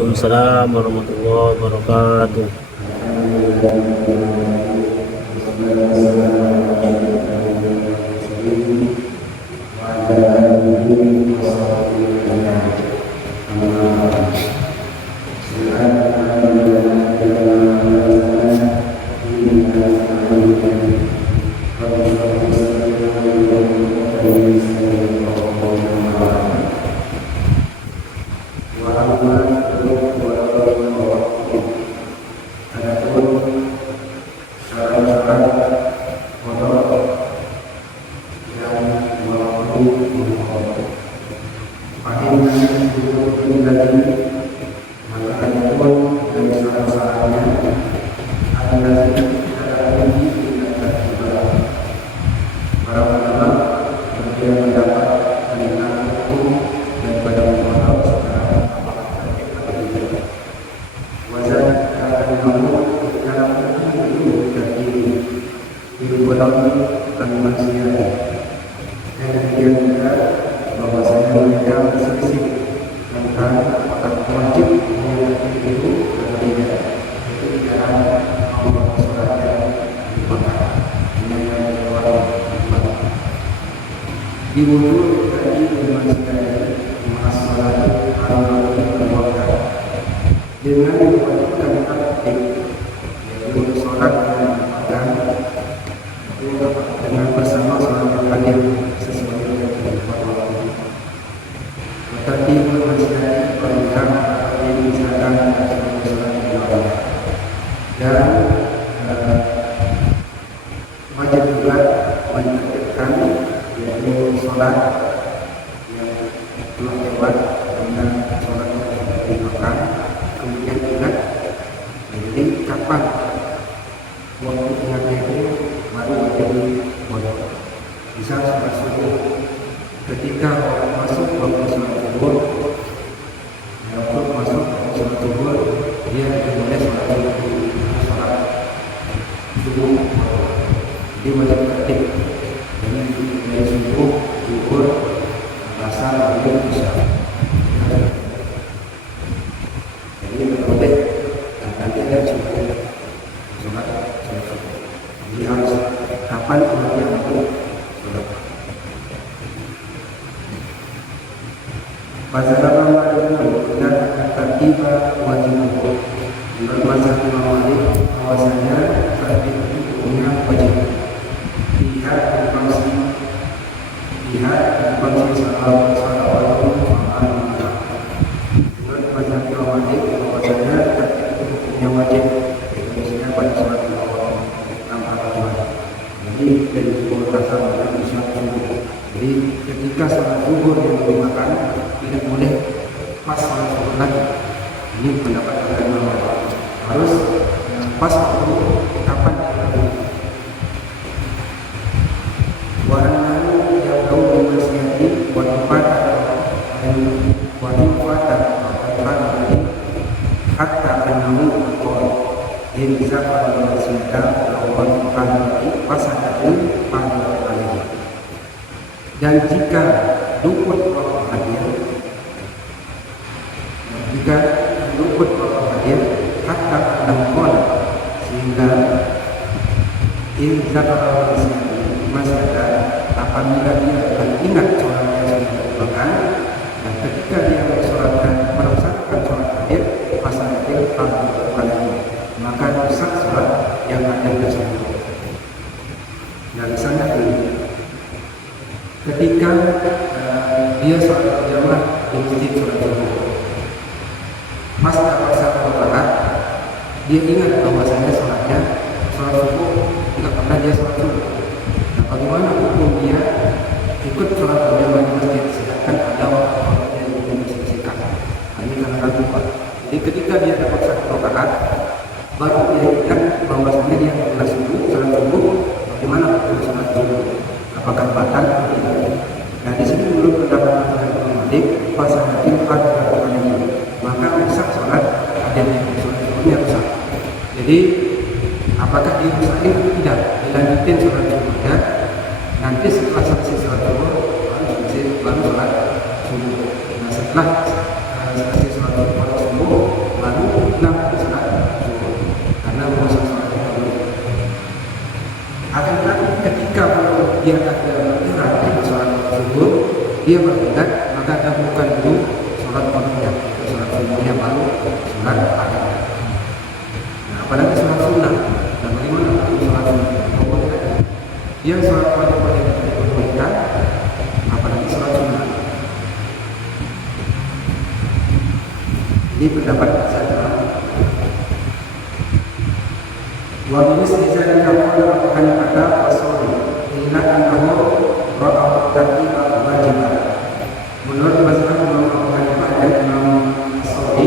Waalaikumsalam warahmatullahi wabarakatuh. Diwudu tadi dimasukkan masalah dengan melakukan praktik yaitu sholat dan dengan bersama sholat yang hadir sesuai dengan waktu. Tetapi masih perintah yang misalkan sholat dan wajib juga menyertakan yaitu sholat yang telah lewat dengan sholat yang dimakan, kemudian ingat jadi kapan waktu ingatnya itu baru menjadi bodoh. Bisa sholat subuh ketika masuk waktu sholat zuhur, waktu masuk waktu sholat zuhur dia boleh sholat subuh, jadi wajib tertib. Dari subuh, zuhur, asar, maghrib, isya. Jadi boleh nanti ada sholat. Jadi harus kapan sholatnya itu sholat. Pada Ramadan dan tertiba wajib hukum. Menurut mazhab Imam Malik, bahwasanya saat itu hukumnya wajib. Lihat kondisi salah satu menurut mazhab Imam Malik bahwasanya hukumnya wajib biasanya pada sholat tanpa rakaat. Jadi dari zuhur asar dan isya subuh. Jadi ketika sholat zuhur yang dimakan tidak boleh pas sholat zuhur lagi. Ini pendapat Imam Malik. Harus pas waktu kapan dan jika luput waktu hadir kata dangkol sehingga masih ada apabila dia akan ingat sholatnya sudah dilakukan dan ketika dia mensolatkan merusakkan sholat hadir pasal hadir maka rusak sholat yang hadir tersebut. Dan misalnya ini ketika dia sholat berjamaah di masjid sholat zuhur, pas rakaat dia ingat bahwasanya sholat subuh tidak pernah dia sholat subuh. Nah, bagaimana hukum dia ikut sholat berjamaah di masjid sedangkan ada waktunya yang diselesaikan? Ini karena lupa. Jadi ketika dia dapat satu rakaat baru dia ingat bahwasanya dia sholat subuh, bagaimana hukum sholat subuh? Apakah batal atau tidak? Nah, di sini menurut pendapat Imam Malik pasal hakim pada ini maka rusak sholat adanya sholat subuhnya rusak. Jadi apakah dia rusakin atau tidak? Dilanjutin sholat subuhnya. Nanti setelah selesai sholat subuh baru sholat subuh. Nah, setelah selesai sholat subuh ketika dia ada mengira sholat subuh, dia beringat, maka dahulukan dulu sholat fardunya, sholat subuhnya baru sholat adanya. Nah, apalagi sholat sunnah, dan bagaimana sholat sunnah? Dia sholat wajib diperbolehkan, apalagi sholat sunnah. Ini pendapat saya. Wabilis bisa dikatakan akan kata asal illa annahu ra'a tartiba wajiban. Menurut mazhab Imam Abu Hanifah dan Imam Ashabi,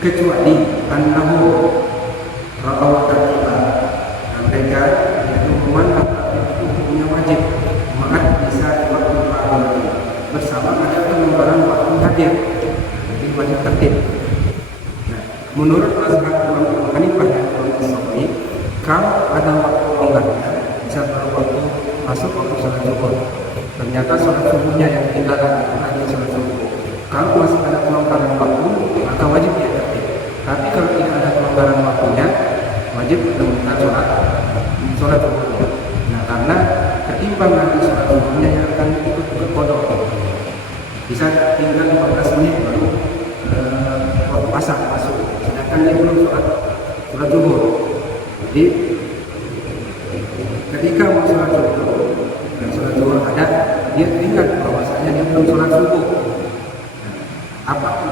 kecuali annahu ra'a tartiba, mereka yaitu memandang itu hukumnya wajib, maka bisa waktu fardu bersama ada pengembaraan waktu hadir, jadi wajib tertib. Nah, menurut mazhab Imam Abu Hanifah dan Imam Ashabi, kalau ada waktu longgarnya, bisa waktu masuk waktu sholat zuhur. Ternyata sholat subuhnya yang ditinggalkan hanya sholat subuh. Kalau masih ada kelonggaran waktu, maka wajib dia tertib. Tapi kalau tidak ada kelonggaran waktunya, wajib melakukan sholat zuhurnya. Nah, karena ketimbang nanti sholat zuhurnya yang akan ikut berkodok, bisa tinggal 15 menit baru waktu asar masuk. Sedangkan dia belum sholat zuhur. Jadi ketika mau sholat subuh dan sholat zuhur ada, dia ingat bahwasanya dia belum sholat subuh.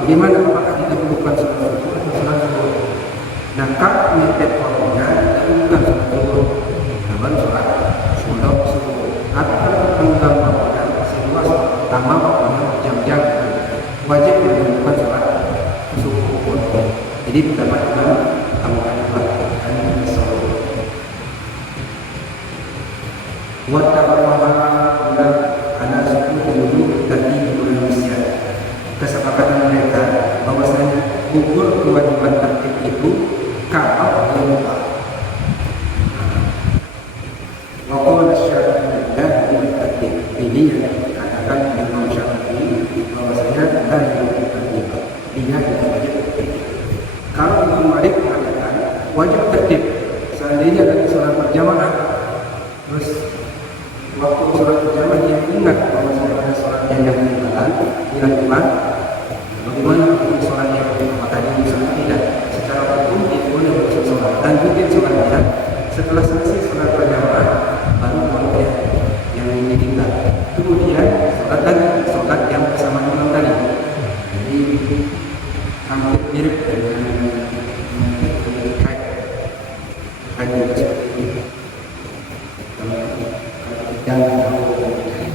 Bagaimana apakah kita bukan sholat subuh atau sholat zuhur? Nah, kalau mepet waktunya, kita bukan sholat zuhur, baru sholat subuh. Tapi kalau tenggang waktunya masih luas, lama waktunya jam-jam, wajib melakukan sholat subuh. Jadi pendapat Imam Abu Hanifah dan kesepakatan mereka bahwasanya gugur kewajiban tertib itu kalau dia lupa. Waqala Syafi'i dan tertib ini yang dikatakan Imam Syafi'i bahwasanya dan tertib dia tidak wajib tertib. Kalau Imam Malik mengatakan wajib tertib seandainya dari sholat berjamaah, terus waktu sholat berjamaah dia ingat bahwa ada sholatnya yang dilakukan, bagaimana hukum sholatnya? Maka dia bisa tidak secara hukum dia boleh masuk sholat dan mungkin sholatnya setelah selesai sholat berjamaah baru boleh yang ditinggal. Kemudian sholat dan sholat yang bersama imam tadi. Jadi hampir mirip dengan kayak seperti ini. Dan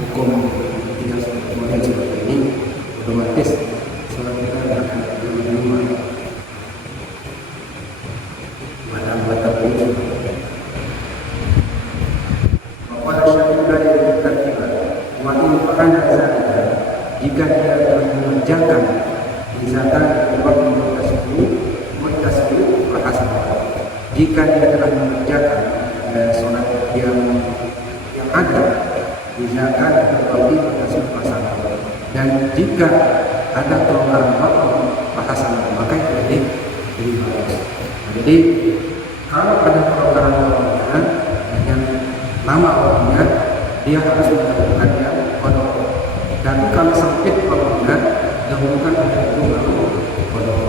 hukum tidak kemudian seperti ini, otomatis sholat kita akan diterima. Mata pun bahwa syafi'i dari tertiba waktu pada zalika, jika dia telah mengerjakan misalkan waktu mutasabih berhasil, jika dia telah mengerjakan sholat yang ada misalkan berbagi berhasil pasangan, dan jika ada kelonggaran waktu bahasan maka itu jadi bagus. Jadi kalau ada kelonggaran waktunya yang lama waktunya, dia harus melakukan yang kodok. Dan kalau sempit waktunya, dahulukan ada itu baru kodok.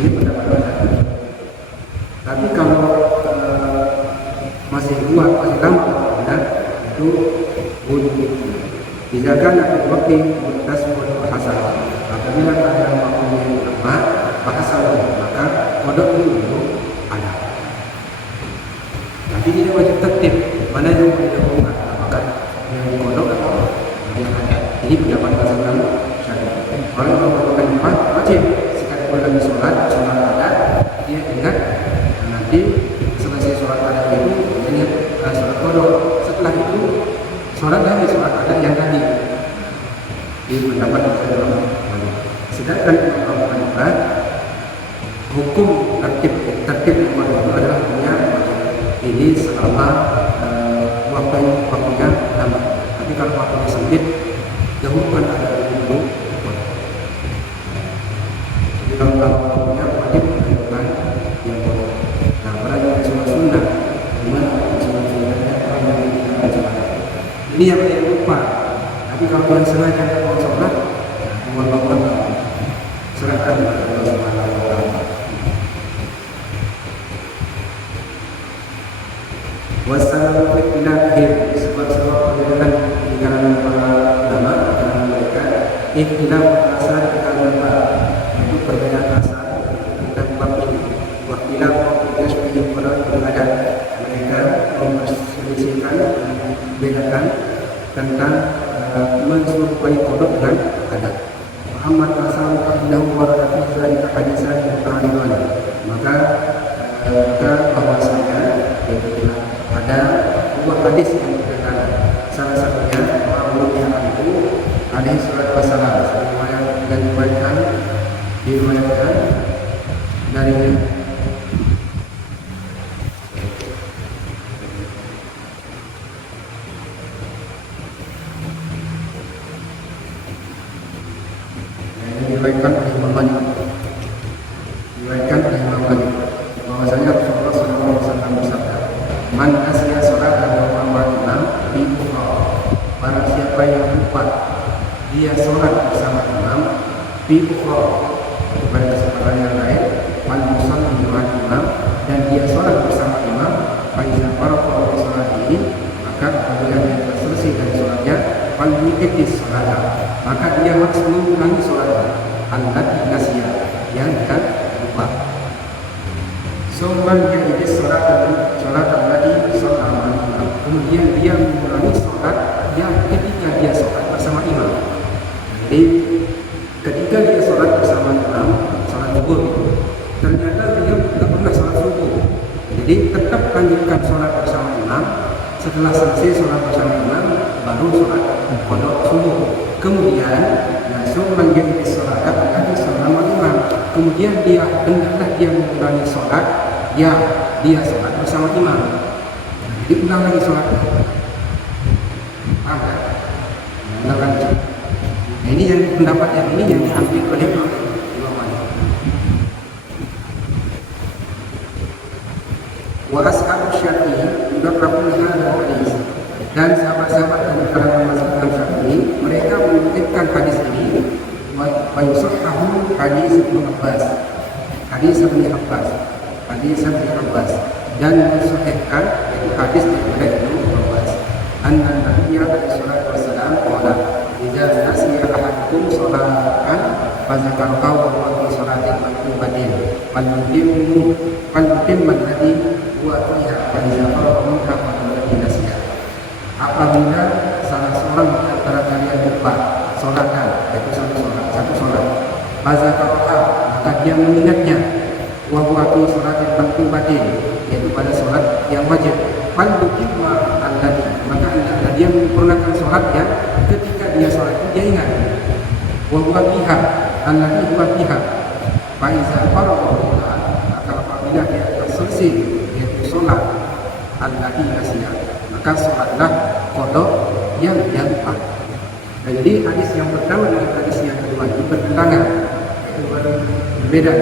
Ini pendapat saya. Tapi kalau masih kuat, masih lama waktunya, itu wujud. Misalkan waktu mutas bahasa, apabila ada waktunya yang lama bahasa, maka kodok itu ada. Tapi tidak wajib tertib mana yang didahulukan, apakah yang kodok atau yang ada. Ini pendapat bahasa kamu. Kalau melakukan empat wajib sekalipun lagi sholat ada, dia ingat nanti selesai sholat ada itu ingat sholat kodok. Setelah itu sholat lagi sholat ada yang tadi. Ini pendapat bahasa kamu. Sedangkan kalau hukum tertib kodok adalah punya ini selama waktunya lama. Tapi kalau waktunya sempit, dahulukan ada dulu. Jadi kalau waktunya wajib melakukan yang kodok. Nah, pada yang sunnah, gimana sunnahnya? Kalau yang tidak Ini yang lupa. Tapi kalau yang sengaja mau sholat, mohon maaf, serahkan kepada Allah Subhanahu wa Ta'ala. Wassalamu alaikum. Sebab-sebab perbedaan di kalangan para ulama, kalangan mereka, ikhtilaf asal di kalangan para, itu perbedaan asal tentang bab ini. Wakilah kita sebagai para ulama, mereka memperselisihkan, membedakan tentang menyerupai kodok dengan adat. Muhammad asal indahu waradatu dzalika hadisan muta'aridan. Maka bahwasanya yaitu ada dua hadis yang berkaitan. Salah satunya orang yang itu alaihi salatu wassalam dan diriwayatkan dari diriwayatkan oleh Imam Malik. Diriwayatkan oleh Imam Malik bahwasanya Rasulullah SAW bersabda, "Man asya salatan wa amratan bi ukhra." Barang siapa yang lupa dia sholat bersama imam bi ukhra, pada kesempatan yang lain, man musalli ma'al imam, dan dia sholat bersama imam, fa iza faraqa fi sholatihi, maka apabila dia telah selesai dari sholatnya, fal yuqiti sholata, maka dia harus mengulangi sholatnya, allati nasiya, yang dia lupa. Summan yaitu sholat allati sholat imam, kemudian dia mengulangi sholat yang ketika dia sholat bersama imam. Jadi ketika dia sholat bersama imam, sholat subuh, ternyata dia tidak pernah sholat subuh. Jadi tetap lanjutkan sholat bersama imam. Setelah selesai sholat bersama imam, baru sholat qada subuh. Kemudian langsung menjadi sholat lagi bersama imam. Kemudian hendaklah dia mengulangi sholat yang dia sholat bersama imam. Jadi ulang lagi sholat. Ulang lagi. Nah, ini yang pendapat yang ini yang diambil oleh Imam Malik. Wa ashabu Syafi'i juga pernah hadis, dan sahabat-sahabat dari kalangan mazhab Syafi'i mereka menukilkan hadis ini wa yusahhahu hadis Ibnu Abbas, hadis Ibnu Abbas, dan disahihkan yaitu hadis dari Ibnu Abbas, anna Nabi sallallahu alaihi wasallam qala idza nasiya ahadukum sholatan fazakarahu wa huwa fi sholatin maktubatin falyutimma alladhi huwa fiha wa idza faraga minha falyutimma nasiya. Apabila salah seorang di antara kalian lupa sholatan, yaitu satu sholat, fazakarahu, maka dia mengingatnya, wa huwa fi sholatin maktubatin, yaitu pada sholat yang wajib, falyutimma alladhi, maka hendaklah dia menyempurnakan sholat yang ketika dia sholat itu dia ingat, wa huwa fiha alladhi huwa fiha, fa iza faraga minha, maka apabila dia telah selesai yaitu sholat alladhi nasiya, maka sholatlah qada yang dia lupa. Nah, jadi hadis yang pertama dengan hadis yang kedua itu bertentangan, itu berbeda.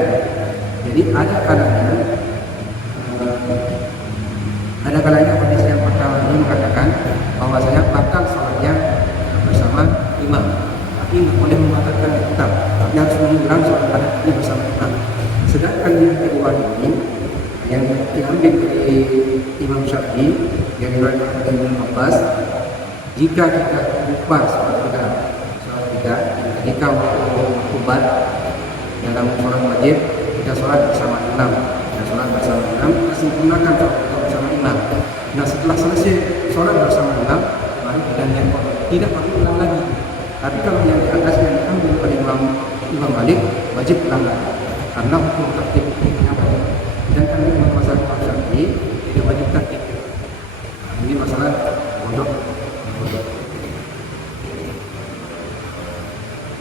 Jadi ada kalanya hadis yang pertama ini mengatakan bahwasanya batal sholatnya bersama imam, tapi tidak boleh membatalkan tetap, tapi harus mengulang sholat adatnya bersama imam. Sedangkan yang kedua ini yang diambil dari Imam Syafi'i yang diriwayatkan oleh Ibnu Abbas, jika kita lupa sholat kita ketika waktu dalam sholat wajib, kita sholat bersama imam, dan sholat bersama imam kita sempurnakan sholat bersama imam. Nah, setelah selesai sholat bersama imam, baru kita tidak perlu ulang lagi. Tapi kalau yang di atas yang diambil oleh Imam Malik, wajib ulang lagi karena hukum tertib hukumnya wajib. Dan kami masalah Imam Syafi'i tidak wajib tertib. Ini masalah bodoh.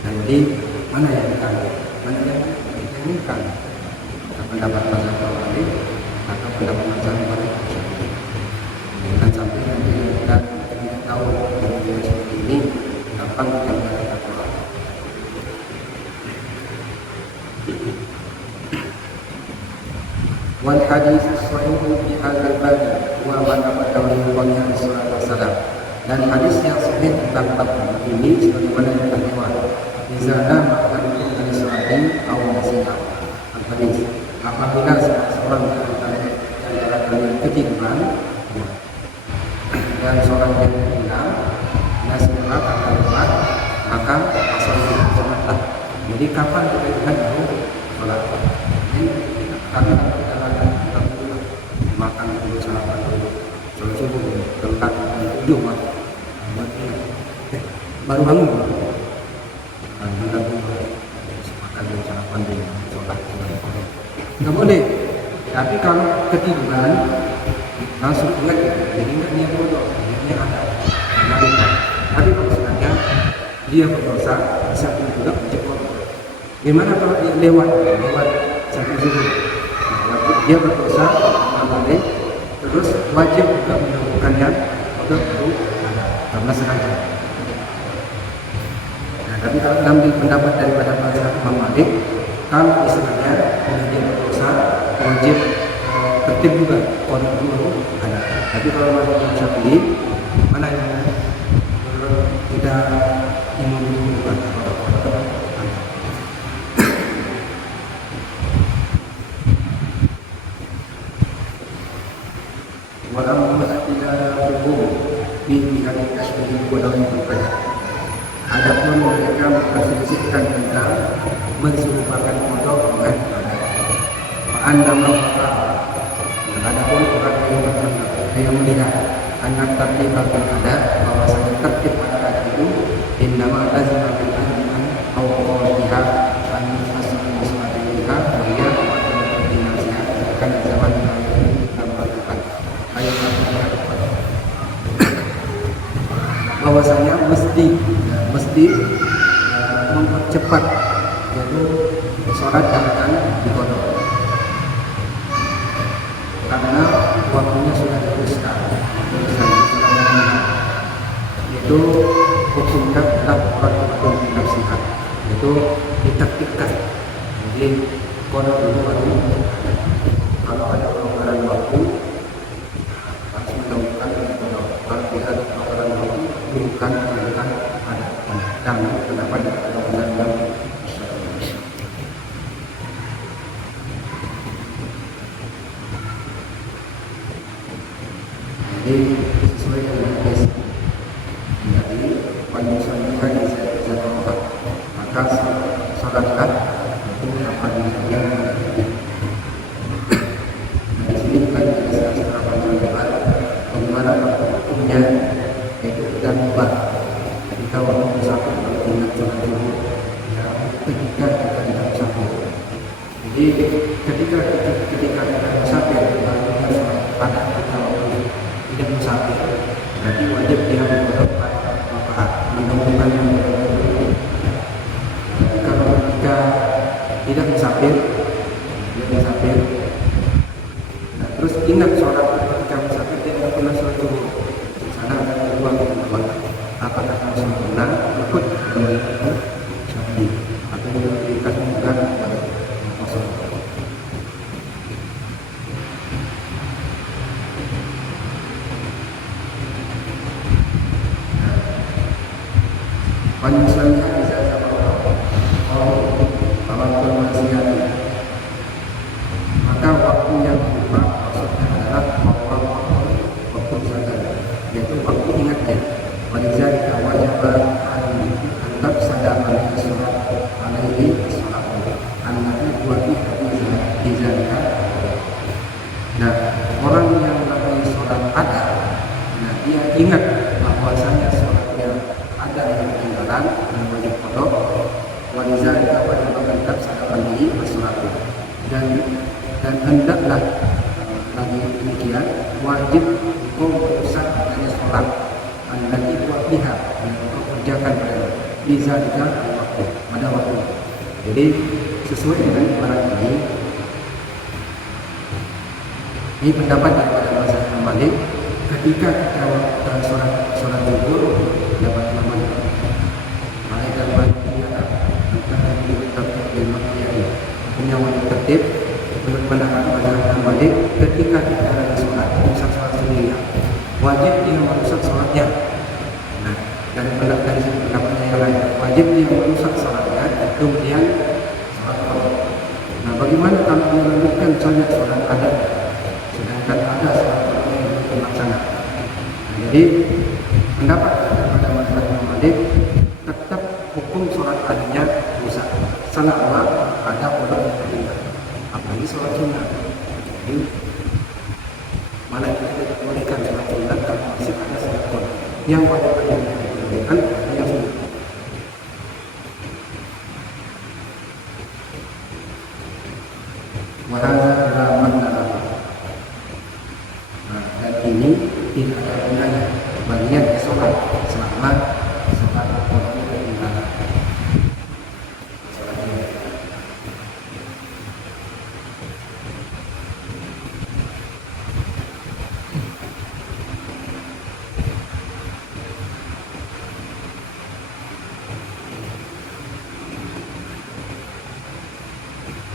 Nah, jadi mana yang diambil? Mana yang diinginkan? Pendapat mazhab Malik atau pendapat mazhab Malik? Jangan sampai nanti kita tidak tahu yang seperti ini kapan kita mengatakan Quran. Wal hadis sahih fi hadzal bab wa man qablahu wa sallallahu alaihi wasallam. Dan hadis yang sahih tentang bab ini sebagaimana yang telah lewat. Izana makan dari selain awal nasinya. Hadis. Apabila seorang di antara kalian ketiduran dan seorang yang bilang nasihat akan lewat, maka asal sholatlah. Jadi kapan kita ingat baru sholat? Karena kita akan makan dulu, sarapan dulu, sholat subuh, telat tujuh baru bangun. Makan dulu, sarapan dulu, sholat. Nggak boleh. Tapi kalau ketiduran langsung ingat, jadi ingat niat bodoh, niatnya ada. Tapi kalau sengaja dia berdosa, bisa juga menjemput. Gimana kalau dia lewat satu subuh? Dia berdosa, balik, terus wajib juga melakukannya untuk baru karena sengaja. Nah, tapi kalau ambil pendapat daripada Imam Malik, kalau istilahnya dia berdosa, wajib tertib juga kalau dulu ada. Tapi kalau masih bisa pilih, mana yang tidak ingin dibuat walau tidak hukum di pihak kasih bodoh itu pada. Adapun mereka memperselisihkan tentang menserupakan bodoh dengan pada. Anda maka adapun orang yang melihat anak tertib akan ada bahwasanya tertib pada itu indama lazim al-Qur'an atau qawliha an fasal musliminha wa ya dinasihat kan zaman ayat bahwasanya mesti mempercepat yaitu sholat yang akan dikodok karena waktunya sudah dirumuskan. Itu hukumnya tetap hukum nafsihat, itu ditertibkan. Jadi kodok itu baru kalau ada pelonggaran waktu harus melakukan kodok. Kalau tidak ada pelonggaran waktu bukan ada dan pendapat pelonggaran waktu. Jadi sesuai dengan hadis dari penyusunan hadis zakat maka salatkan itu apa yang di sini juga dijelaskan secara panjang lebar bagaimana hukumnya yaitu dan mubah ketika waktu musafir ingat sholat dulu ketika kita tidak musafir. Jadi ketika kita musafir baru sholat pada kita tidak musafir, berarti wajib dia beberapa rakaat mendahulukan yang kalau kita tidak musafir, nah, terus ingat sholat ketika musafir dia tidak pernah sholat dulu. Di sana ada dua pendapat, apakah harus sempurna ikut dengan syafi'i atau dikasihkan kosong. Penyusunnya bisa sama kalau manusia maka waktu yang berubah maksudnya adalah waktu sadar yaitu waktu ingatnya wajah wajibah anggap sadar alaihi sholat annabi buati izalika. Nah orang yang namanya sholat ada, nah dia ingat bahwasanya sholatnya ada yang ketinggalan dan wajib kodok wajah wajib menganggap sadar alaihi wassalatu dan hendaklah lagi demikian wajib hukum pusat dari sholat lagi buat pihak untuk kerjakan bisa juga pada waktu. Jadi sesuai dengan barang ini pendapat daripada mazhab Malik ketika kita sholat zuhur dapat namanya malaikat malaikat antara tertib dan makiai punya wajib tertib menurut pendapat mazhab Malik ketika kita ada sholat misal sholat sendirian wajib dia merusak sholatnya dari segi pendapatnya yang lain, wajib dia merusak salatnya kemudian sholat qada. Nah, bagaimana kalau dia melanjutkan saja sholat adat sedangkan ada sholat qada yang belum terlaksana? Nah, jadi pendapat pada mazhab Imam Malik tetap hukum sholat adatnya rusak selama ada qada yang tertinggal, apalagi sholat sunnah. Jadi mana kita tidak bolehkan sholat sunnah kalau masih ada sholat qada yang wajib yang dibolehkan yang sunnah. Wahada adalah mandalah. Nah, dan ini tidak ada gunanya bagian sholat selama sholat qada ketinggalan.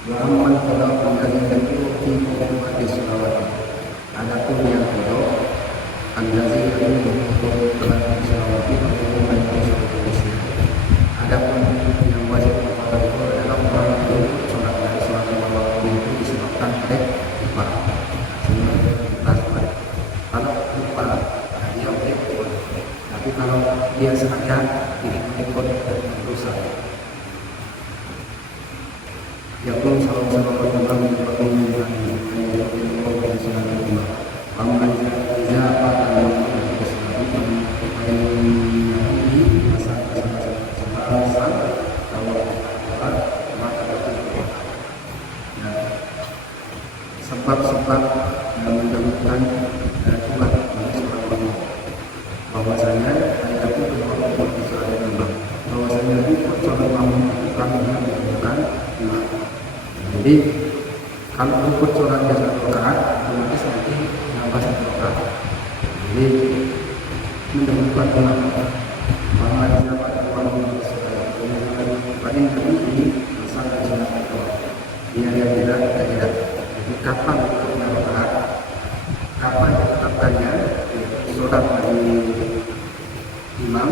Wa'amal qada allazi yajibu fi qawati sholawat. Adapun yang qada allazi yajibu fi qawati sholawat itu bukan sholat. Adapun yang wajib qada itu adalah orang yang sholat dari sholat waktu itu disebabkan oleh lupa. Kalau lupa dia wajib qada. Tapi kalau dia sengaja tidak ikut dosa. Yaqul sallallahu alaihi wasallam sebab-sebab yang mendahulukan Tuhan bahwasanya ayat itu berlaku di surah Al-Imam, bahwasanya itu sholat bukan imam. Jadi kalau ikut sholatnya 1 rakaat, otomatis nanti nambah 1 rakaat. Jadi mendahulukan imam. Bahwa dapat orang paling ini masalah sholat itu. Dia tidak. Jadi kapan ikutnya rakaat, kapan ditetapkannya sholat dari imam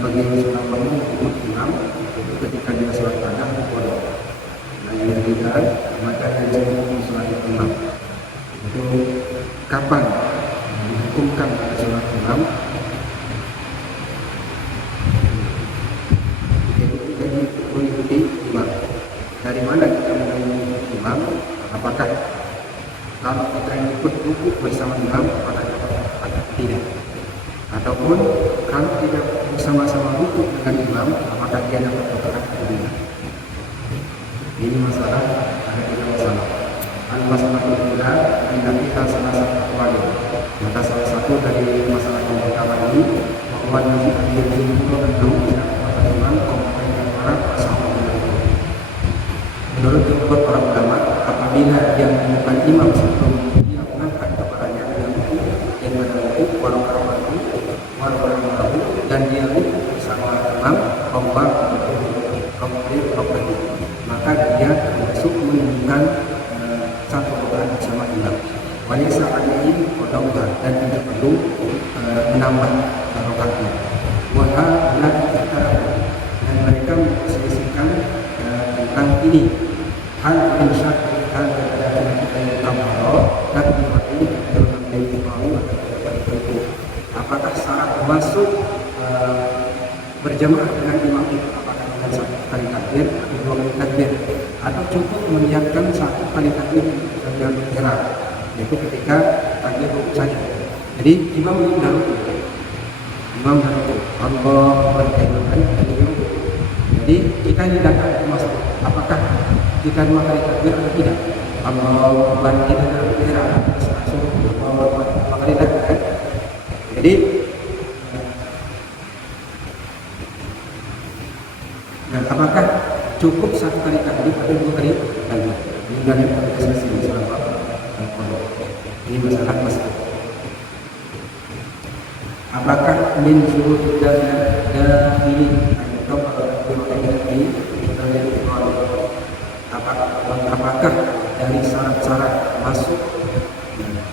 bagi sholat makmum imam itu ketika dia sholat qada qada. Nah, yang ketiga maka yang cukup sholat imam itu kapan dihukumkan sholat imam. Jadi mengikuti imam. Dari mana kita mengikuti imam? Apakah kalau kita ikut rukuk bersama imam apakah tidak? Ataupun kalau tidak bersama-sama rukuk dengan imam apakah dia dapat rakaat kedua? Ini masalah, ada 3 masalah. Al-masalah kedua hendaknya kita salah satu wajib. Maka salah satu dari masalah yang pertama ini bahwa wajib dihimbau dan tidak kepada imam komponen para pasangan. Menurut jumhur para ulama, apabila dia menemukan imam sebelum dia mengangkat kepalanya dengan rukuk, yang pada rukuk walau baru dan dia rukuk bersama imam maka dia masuk menunjukkan 1 rakaat bersama imam. Walaysa alaihi qada dan tidak perlu menambah rakaatnya. Wa hadza dan mereka memperselisihkan tentang ini. Hal insya Allah apakah syarat masuk berjamaah dengan imam itu apakah dengan 1 kali takbir atau 2 kali takbir atau cukup menyiapkan 1 kali takbir dengan bergerak, yaitu ketika takbir rukuk saja. Jadi imam dahulu Allah berkaitan dengan. Jadi kita ini datang ke masjid, apakah kita 2 kali takbir atau tidak? Allah berkaitan dengan bergerak langsung 2 kali takbir. Jadi nah, apakah cukup 1 kali takbir atau 2 kali takbir? Ini dari organisasi masalah ini masalah masjid. Apakah min syurut dakhili apakah dari syarat-syarat masuk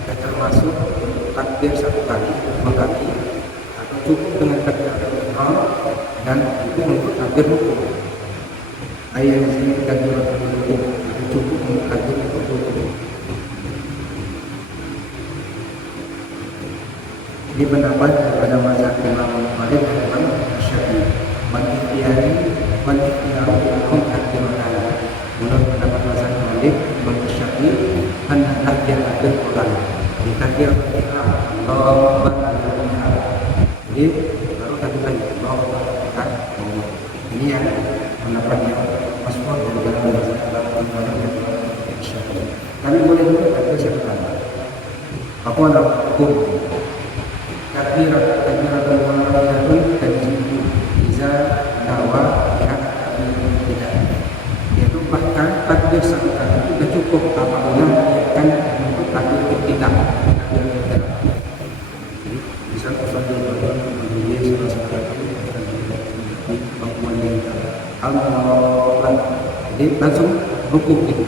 termasuk takbir 1 kali, 2 kali atau cukup dengan takbir ayat di sini takbiratul wudhu cukup untuk takbiratul wudhu. Ini pendapat daripada mazhab Imam Malik dan Imam Syafi'i. Man ikhtiyari minhum takbiratan. Menurut pendapat mazhab Malik, Imam Syafi'i hendaklah dia takbir ulang. Di takbir ihram, Allahu Akbar. Jadi baru takbir lagi, Allahu Akbar. Ini yang pendapat yang masuk dari dalam mazhab Imam Syafi'i. Kami boleh juga takbir satu kali. Apa nama hukum? Takbiratul walidatun tajibu iza nawa pihak tidak, yaitu bahkan takbir satu kali itu sudah cukup apabila niatkan untuk takbir kita. Jadi bisa usul berdiri Allah, jadi langsung rukuk itu.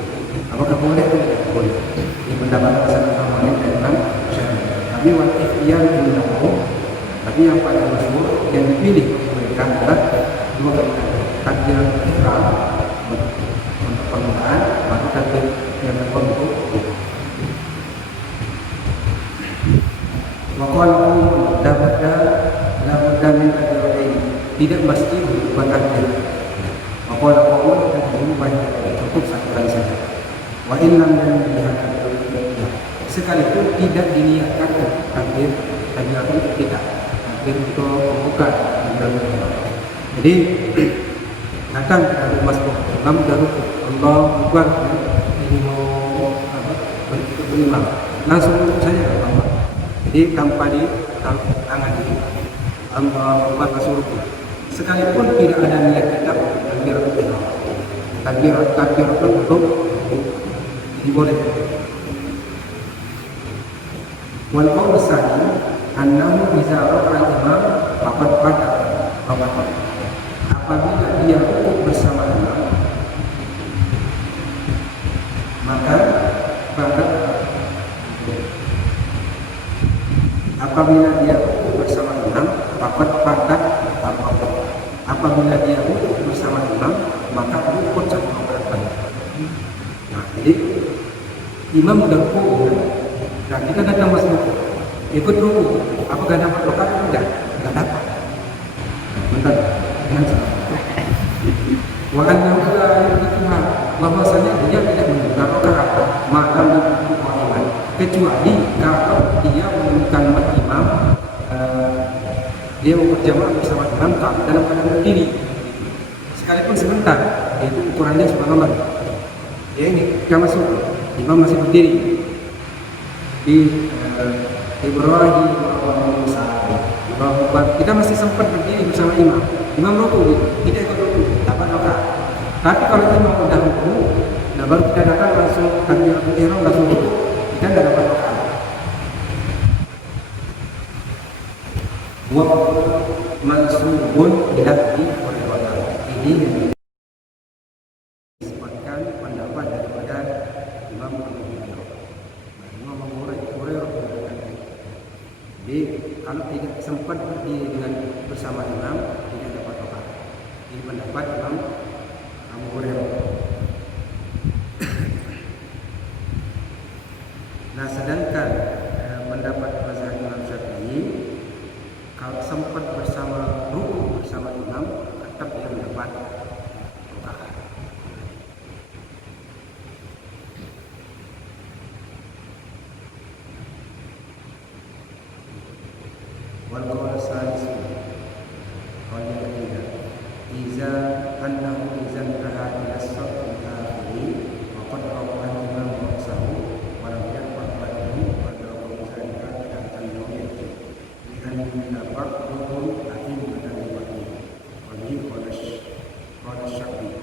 Apakah boleh? Boleh. Ini pendapat Hasan Al-Malik dan Imam Syafi'i. Tapi wal ikhtiyar indahum, tapi yang paling masyhur yang dipilih oleh mereka adalah dua kali takbiratul ihram untuk permulaan, baru takbir yang kedua untuk waqalu la budda min takbiratain, tidak mesti berupa takbir. Waqalu cukup satu kali saja. Wa in lam yanbiha, sekalipun tidak diniatkan takbir kita, takbir untuk membuka. Jadi datang dari masjid, imam sudah rukuk, Allahu Akbar, ini mau berikut imam, langsung rukuk saja Allah. Jadi tanpa di tangan ini, Allahu Akbar langsung rukuk. Sekalipun tidak ada niat kita takbir untuk dibolehkan. Wal qaul tsani annahu idza rafa'a al-imam faqad pada apabila dia rukuk bersama imam, maka apabila dia rukuk bersama imam faqad pada apabila dia rukuk bersama imam maka rukuk satu rakaat. Nah, jadi imam sudah rukuk, nah kita datang masuk ikut rukuk, apakah dapat rakaat? Tidak dapat. Bentar, dengan wa annahu la yuqima, bahwasanya dia tidak membuka rakaat maka rukuk iman, kecuali kalau dia menemukan imam dia berjamaah bersama imam dalam keadaan berdiri sekalipun sebentar, yaitu ukurannya subhanallah. Ya ini kita masuk, imam masih berdiri di Ibrahim Musa, kita masih sempat berdiri bersama imam. Imam rukuk, kita ikut rukuk, dapat rakaat. Tapi kalau imam sudah rukuk, nah baru kita datang langsung takbiratul ihram langsung rukuk, kita tidak dapat rakaat. Wa mansubun ila di ini yang disebutkan pendapat daripada Imam Jadi kalau tidak sempat berdiri dengan bersama imam tidak dapat rakaat. Ini pendapat Imam Abu Hurairah. Nah, sedangkan pendapat mazhab Imam Syafi'i, kalau sempat bersama rukuk bersama imam tetap dia mendapat rakaat. Wal qaul salis, qaul yang ketiga, iza annahu iza intaha ila as-saff al-akhir wa qad rawahu imam Bukhari wa lam yarfa ba'dahu wa rawahu zalika ta'atan nawiyati lian dapat rukun akhir pada wajib wajib qala Syafi'i,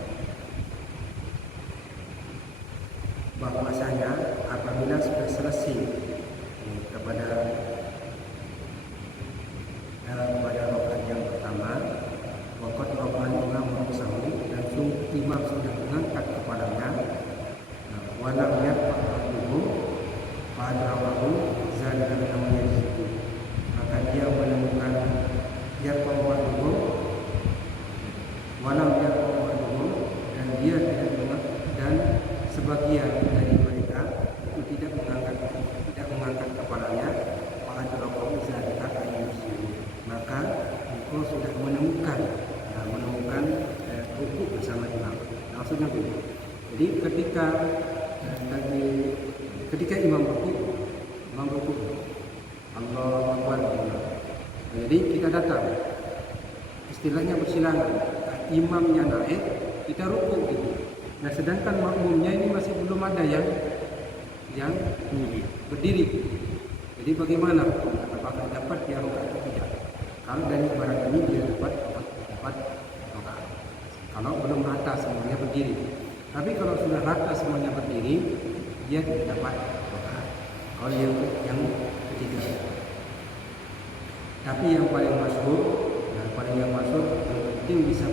bahwasanya apabila sudah selesai kepada rakaat yang pertama, waqad rafa'a imam Bukhari, dan imam sudah mengangkat kepalanya, walam yarfa'uhu fa'adrahu zalika nawiyati, maka dia menemukan yarfa'uhu walam yarfa'uhu, dan dia maksudnya begini. Jadi ketika imam rukuk Allahu Akbar. Jadi kita datang, istilahnya bersilangan. Imamnya naik, kita rukuk gitu. Nah sedangkan makmumnya ini masih belum ada yang berdiri. Jadi bagaimana? Apakah dapat dia rakaat atau tidak? Kalau dari barang ini dia dapat rakaat. Kalau belum rata semuanya berdiri. Tapi kalau sudah rata semuanya berdiri, dia tidak dapat rakaat. Kalau yang ketiga. Tapi yang paling masyhur, yang penting bisa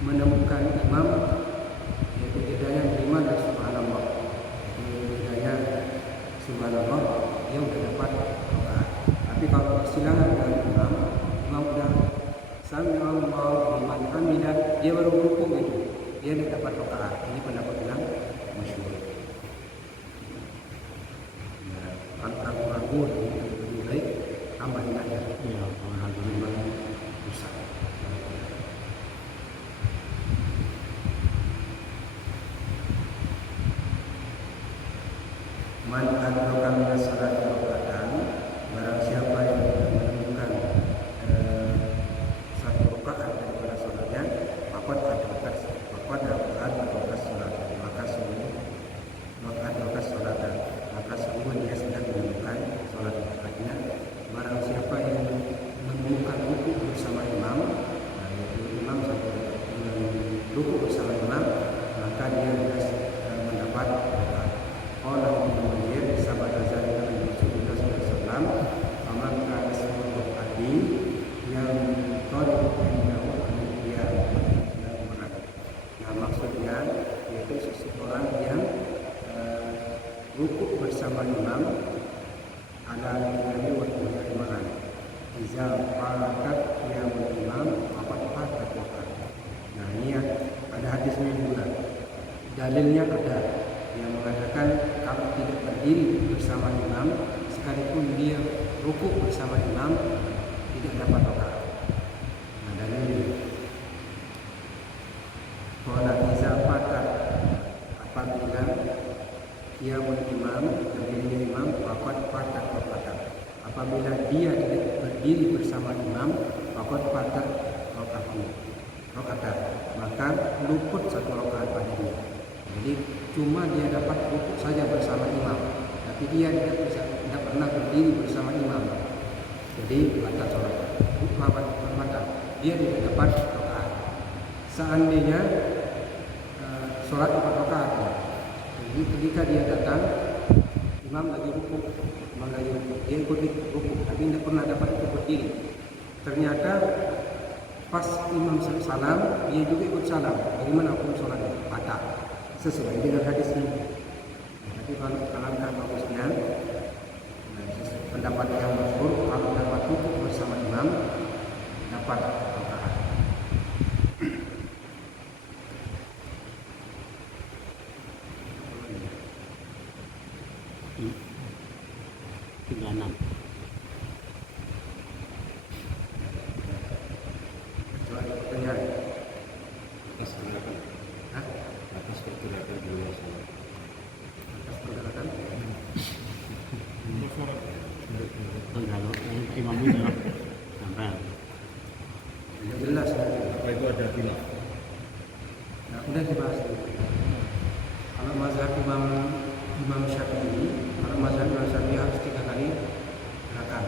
menemukan imam, yaitu jedanya beriman dan subhanallah. Jedanya subhanallah, dia sudah dapat rakaat. Tapi kalau bersilangan dengan imam sudah sami Allahu liman hamidah, dia baru rukuk itu, dia tidak dapat rakaat. Ini pendapat yang masyhur. Kalau ragu-ragu lebih baik tambahin aja. Iya, kalau ragu Memang rusak. Man adraka minas salati raka'atan, barang siapa yang menemukan satu rakaat daripada salatnya, maka sungguh dia sedang menemukan salat rakaatnya. Barang siapa yang menemukan rukuk bersama imam, yaitu imam sampai rukuk bersama imam, maka dia mendapat rakaat. Qala Ibnu Munzir sabata zalika an Rasulullah sallallahu alaihi wasallam, "Faman kana sawatu hadi yang tariq indahu dia berat." Nah, maksudnya yaitu seseorang yang rukuk bersama imam ala lillahi wa iman. Iza falakat qiyamul imam faqad fatat waqt. Nah, ini ada hadisnya juga. Dalilnya ada yang mengatakan kalau tidak berdiri bersama imam, sekalipun dia rukuk bersama imam, tidak dapat rakaat. Nah, dalilnya qala iza fatat, apabila qiyamul imam, berdirinya imam, faqad fatat rakaat. Apabila dia tidak berdiri bersama imam, faqad fatat rakaat, maka luput satu rakaat pada dia. Jadi cuma dia dapat rukuk saja bersama imam, tapi dia tidak pernah berdiri bersama imam. Jadi batal sholat, batal. Dia tidak dapat rakaat. Seandainya sholat 4 rakaat, jadi ketika dia datang, imam lagi rukuk, dia ikut rukuk, tapi tidak pernah dapat ikut berdiri. Ternyata pas imam salam, dia juga ikut salam. Bagaimana hukum sholatnya? Batal. Sesuai dengan hadis ini. Tapi kalau alangkah bagusnya, pendapat yang masyhur, kalau dapat rukuk bersama imam, dapat rakaat. Enam. Kecuali pertanyaan. Atas pergerakan. Hah? Atas pergerakan dua salat. Atas pergerakan? Kalau imam itu sampai Tidak jelas. Apa itu ada khilaf? Nah, udah dibahas dulu. Kalau mazhab Imam Syafi'i, kalau mazhab Imam Syafi'i harus 3 kali gerakan.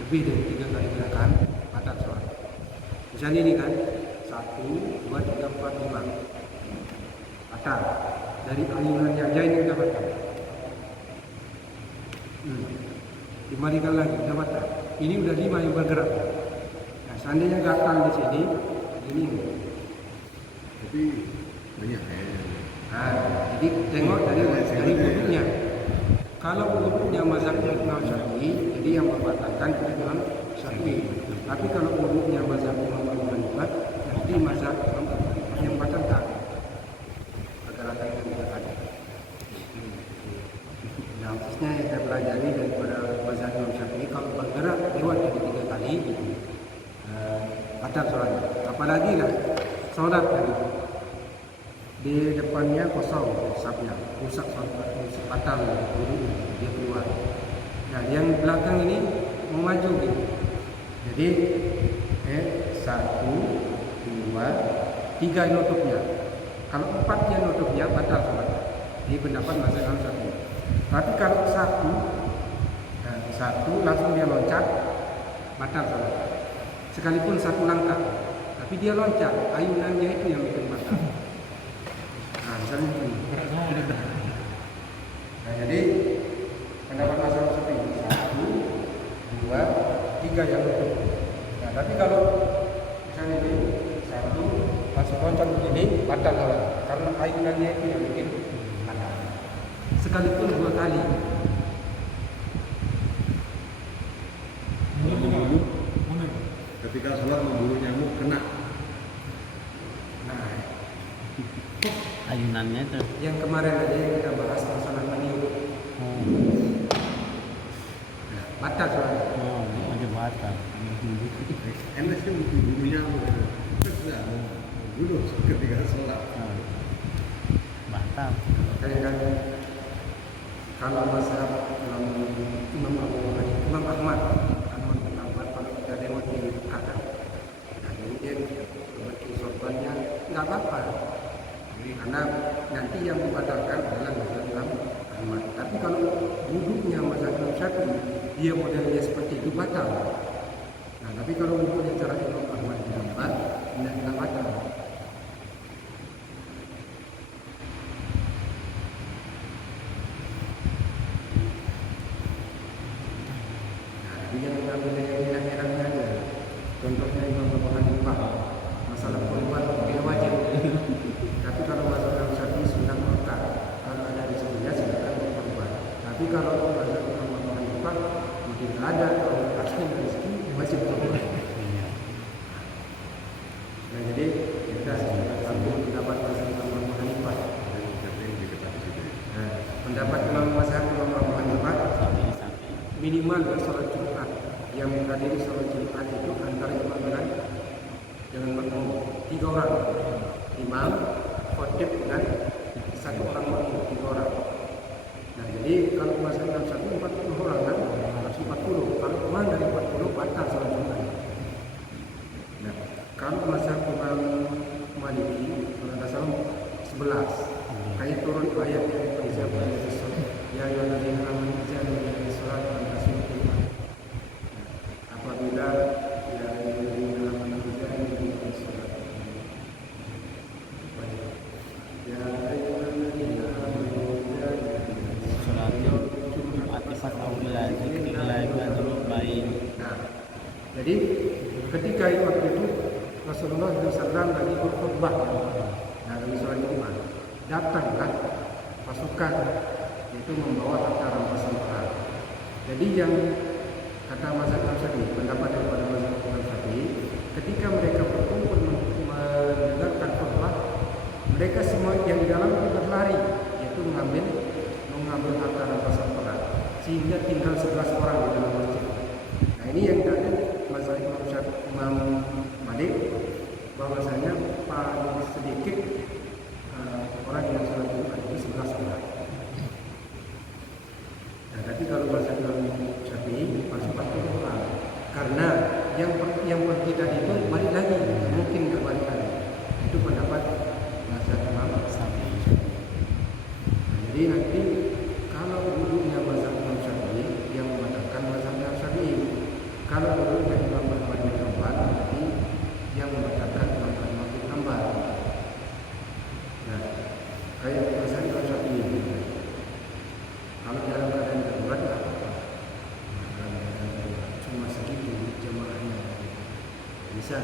Lebih dari 3 kali gerakan, batal sholat. Misalnya ini kan, 1, 2, 3, 4, 5. Batal. Dari ayunannya aja ini udah batal. Dibalikan lagi, udah batal. Ini udah 5 yang bergerak. Nah, seandainya gatal di sini, ini. Tapi banyak ya. Nah, jadi tengok dari wudhunya. Kalau wudhunya mazhab Imam Syafi'i, jadi yang membatalkan Imam Syafi'i. Tapi kalau wudhunya mazhab Imam Abu Hanifah, nanti mazhab Imam Abu Hanifah yang batalkan. Pergerakan yang tidak ada. Nah, khususnya yang saya pelajari daripada mazhab Imam Syafi'i, kalau bergerak lewat dari 3 kali, batal sholatnya. Apalagi lah sholat tadi di depannya kosong safnya, rusak sholat, batal dia keluar. Nah yang belakang ini mau maju gitu. Jadi 1, 2, 3 nutupnya. Kalau 4 yang nutupnya batal sholat. Ini pendapat mazhab Imam Syafi'i. Tapi kalau 1 langsung dia loncat, batal sholat. Sekalipun 1 langkah, tapi dia loncat, ayunannya itu yang bikin batal. Nah, misalnya ini. Nah, jadi pendapat mazhab Imam Syafi'i 1, 2, 3 yang nutup. Nah, tapi kalau misalnya ini 1 langsung loncat begini, batal sholat. Karena ayunannya itu yang bikin batal. Sekalipun 2 kali. Ketika sholat memburu nyamuk kena. Nah, ayunannya itu. yang kemarin aja yang kita bahas masalah meniup. Nah, batal sholat. Oh, ada batal. Enak sih memburu nyamuk. Tidak memburu ketika sholat. Batal. Kayak kan kalau mazhab Imam Ahmad pendapat kalau kita lewat di kanan, nah jadi dia berarti sorbannya nggak apa-apa, karena nanti yang membatalkan adalah mazhab Imam Ahmad. Tapi kalau wudhunya mazhab Imam Syafi'i, dia modelnya seperti itu batal. Nah tapi kalau wudhunya cara Imam Ahmad tidak batal. Yang mengambil yang enak-enaknya aja. Contohnya Imam Abu Hanifah, masalah korban dia wajib. Tapi kalau masalah Syafi'i sunnah mutlak, kalau ada di sebelahnya silakan berkorban. Tapi kalau masalah Imam Abu Hanifah mungkin ada kalau asli rezeki wajib berkorban. Nah jadi kita sambung pendapat masalah Imam Abu Hanifah. Nah, pendapat Imam Abu Hanifah minimal sholat Jumat yang menghadiri sholat Jumat itu antara imam dengan makmum 3 orang, imam, khotib dan 1 orang makmum 3 orang. Nah jadi kalau mazhab Imam Syafi'i 40 orang kan harus 40. Kalau kurang dari 40 batal sholat Jumat. Nah kalau mazhab Imam Maliki pada salam 11 kayak turun ayat yang persiapan dari sholat ya ayyuhalladzina amanu ja'alu sholat apabila ya ayyuhalladzina amanu ja'alu sholat ya ayyuhalladzina amanu ja'alu sholat Jumat apabila zikrillah wa bain. Nah, jadi ketika waktu itu Rasulullah SAW lagi berkhutbah, nah lagi sholat Jumat, datanglah pasukan itu membawa harta rampasan perang. Jadi yang kata mazhab Imam Syafi'i, pendapat daripada mazhab Imam Syafi'i, ketika mereka berkumpul mendengarkan khutbah, mereka semua yang di dalam itu berlari, yaitu mengambil harta rampasan perang, sehingga tinggal 11 orang di dalam masjid. Nah ini yang tadi mazhab Imam Malik bahwasanya paling sedikit orang yang sholat Jumat itu 11 orang. Nah, tapi kalau mazhab Imam Syafi'i masih 40 orang. Karena yang pergi tadi itu balik lagi, mungkin nggak balik lagi. Itu pendapat mazhab Imam Syafi'i. Nah, jadi nanti kalau duduknya mazhab Imam Syafi'i yang membatalkan mazhab Imam Syafi'i. Kalau duduknya Imam Ahmad bin Hanbal nanti yang membatalkan Imam Ahmad bin Hanbal. Nah, kayak mazhab Imam Syafi'i. Kalau dalam keadaan darurat nggak apa-apa. Cuma segitu jemaahnya bisa.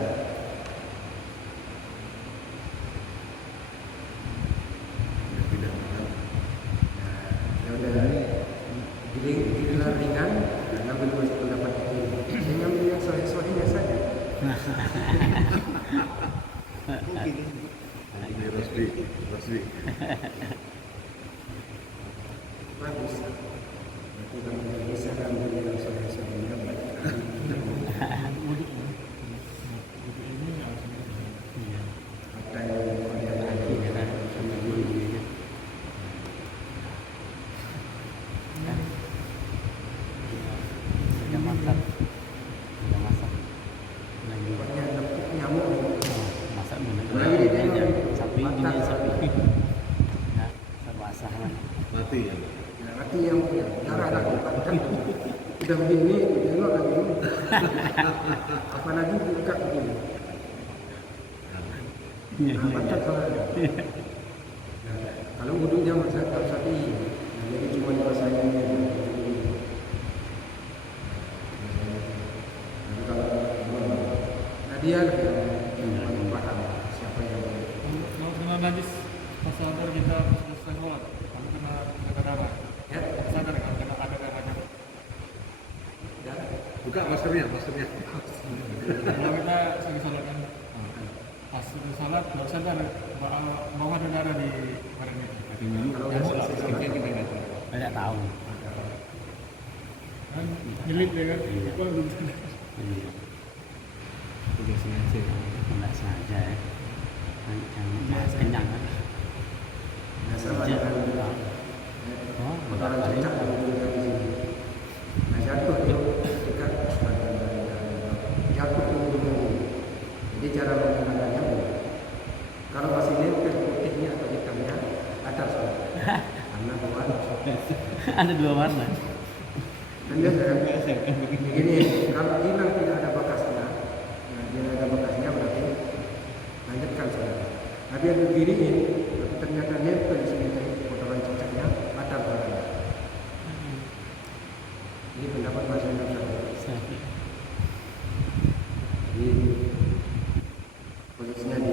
Ya udah giliran ringan, ngambil masuk pendapat itu. Saya ngambil yang sohih-sohihnya saja. Ini Rosdi. Bagus. Berarti kalau bisa ngambil yang sohih-sohihnya baik. Mudik ini. Mudik ini harus. Iya. sepi dunia sepi. Nah, basah kan. Mati ya. Ya, nanti yang darah kan udah begini, tengok lagi. Apalagi buka begini. Nah, batal soalnya. Nah, kalau wudhunya masa kalau sapi, nah, jadi cuma rasanya. Nah, kalau nah dia yang paham siapa yang Kalau kena najis pas sadar kita selesai sholat, kalau kena darah, ya. sadar kalau kena ada darahnya. Ya. Buka maskernya, maskernya. Kalau kita selesai sholat kan, pas selesai sholat baru sadar bahwa ada darah di barang itu. Kalau Ya, udah selesai sholat, kita nggak tahu. Tidak tahu. Kan nyelit ya kan, itu belum sadar. Iya. Udah sengaja. Enggak sengaja ya. Yang kenyang kan. nah sama dengan Oh, kotoran kali. cicak yang ada di sini. Nah jatuh itu ketika jatuh ke ujung. Jadi cara menggunakannya kalau masih nempel putihnya atau hitamnya atas karena warna. Ada dua warna. Dan biasa kan begini, kalau hilang tidak ada bekasnya, nah tidak ada bekasnya berarti lanjutkan saja. Tapi yang didiriin, tapi ternyata nempel di sini kotoran cicaknya batal saja. Ini pendapat bahasa Indonesia. Jadi khususnya di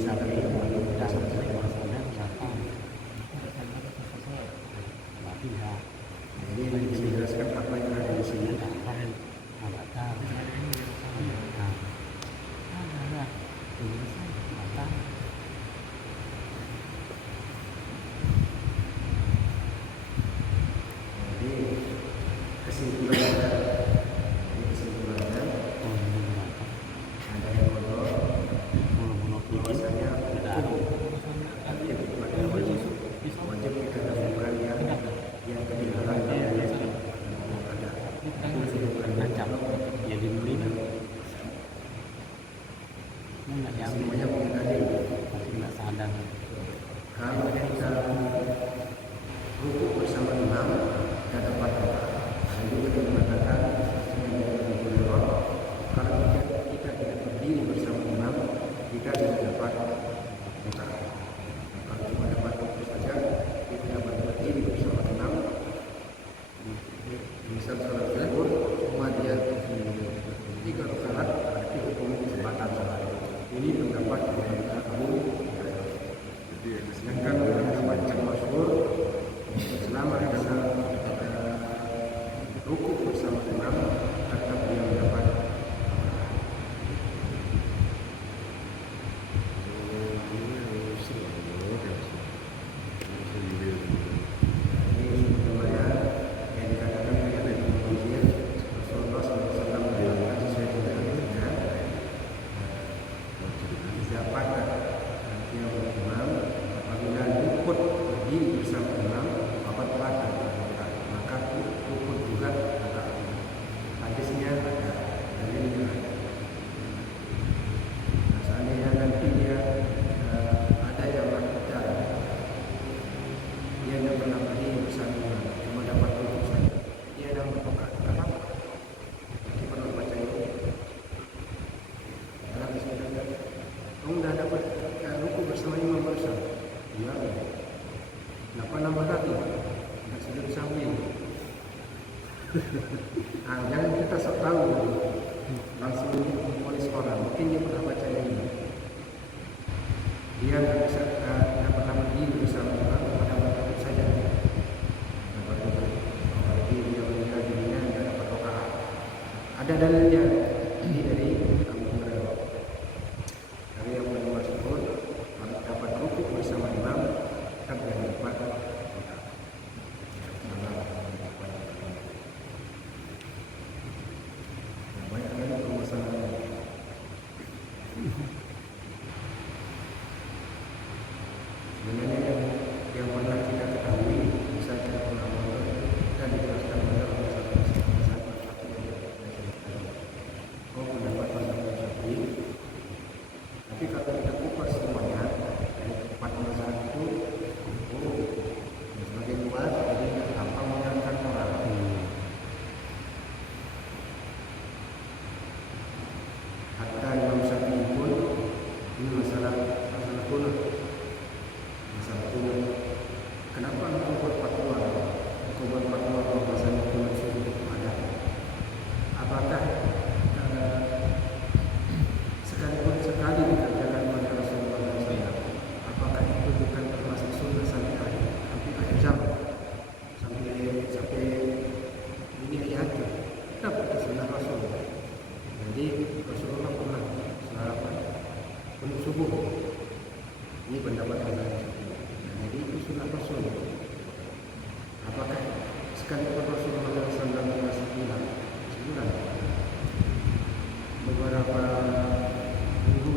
sapi Udah selesai masalah batal. Tapi ya, jadi ini bisa dijelaskan apa yang ada di sini. batal. Batal. Ada. Batal. Jadi kesimpulannya, Oh, ini batal. ada yang kotor, Bunuh-bunuh bahwasanya tidak ada. aktif pada wajib kita lakukan yang ketinggalan ada. Ngancam. Jadi beli kan. Ini nggak diambil. Semuanya punya dalil. Tapi nggak sadar. Kalau kita rukuk bersama imam, kita dapat doa. Lalu kita mengatakan kalau kita tidak berdiri bersama imam, kita tidak dapat doa. Kalau cuma dapat rukuk saja, kita dapat berdiri bersama imam. Misal salat zuhur, cuma dia 3 rakaat, berarti hukumnya batal salat. Ini pendapat dari Abu Hurairah. Sedangkan pendapat yang masyhur, selama kita rukuk bersama imam, tetap dia mendapat. Ini namanya yang dikatakan oleh Muhammad Rasulullah SAW mengatakan sesuai dengan hadisnya. Siapa yang imam apabila luput berdiri bersama imam bapak batal maka luput juga batal. Hadisnya ada, dalilnya ada. Nah, seandainya nanti dia ada yang melakukan dia tidak pernah berdiri bersama imam cuma dapat luput saja dia yang bertokat apa? Kita pernah baca ini. Dalam sebenarnya kamu dah dapat ruku bersama imam bersama. Ya. Kenapa nambah lagi? Tidak sudah samping. Nah, jangan kita sok tahu langsung polis orang. Mungkin dia pernah baca ini. Dia tidak bisa tidak pernah berdiri bersama imam, pada waktu saja. Dapat ruku. Apalagi dia meninggal dirinya tidak dapat rokaat. Ada dalilnya. Ini dari Abu Hurairah. Dari yang paling masyhur, kalau dapat rukuk bersama imam, tetap yang dapat banyak lagi permasalahan. Sebenarnya yang pernah kita ketahui, bisa kita pengalaman kita dijelaskan dalam satu pendapat mazhab Syafi'i. Tapi kalau kita kupas semuanya, sempurna. Yang satu, kenapa engkau buat fatwa? Engkau buat fatwa bahwasanya kunut subuh ada. Apakah sekalipun sekali dikerjakan oleh Rasulullah SAW, apakah itu bukan termasuk sunnah sampai akhir zaman, sampai ini diatur? Tetap itu sunnah Rasul. Jadi Rasulullah pernah sarapan kunut subuh. Ini pendapat Al-Albani. Jadi itu sunnah Rasul. Apakah sekalipun Rasulullah SAW telah sebulan beberapa minggu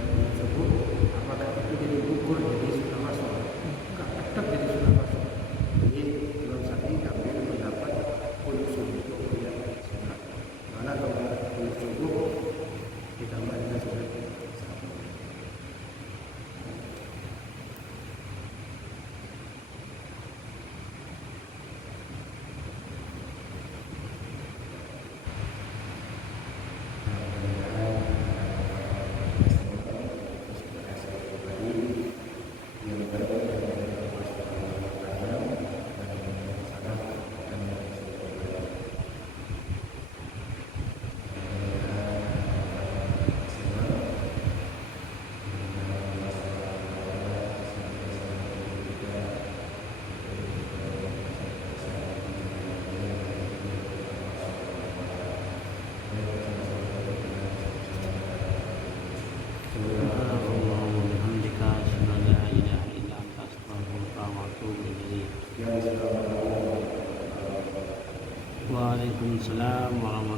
kunut subuh, apakah itu jadi gugur jadi sunnah Rasul? Enggak, tetap jadi sunnah Rasul. Jadi Imam Syafi'i ambil pendapat kunut subuh itu tidak sunnah. Karena kalau kunut subuh ditambah dengan sunnah. Subhanallah wa bihamdika asyhadu an la ilaha illa anta astaghfiruka wa atubu ilaik. Waalaikumsalam warahmatullahi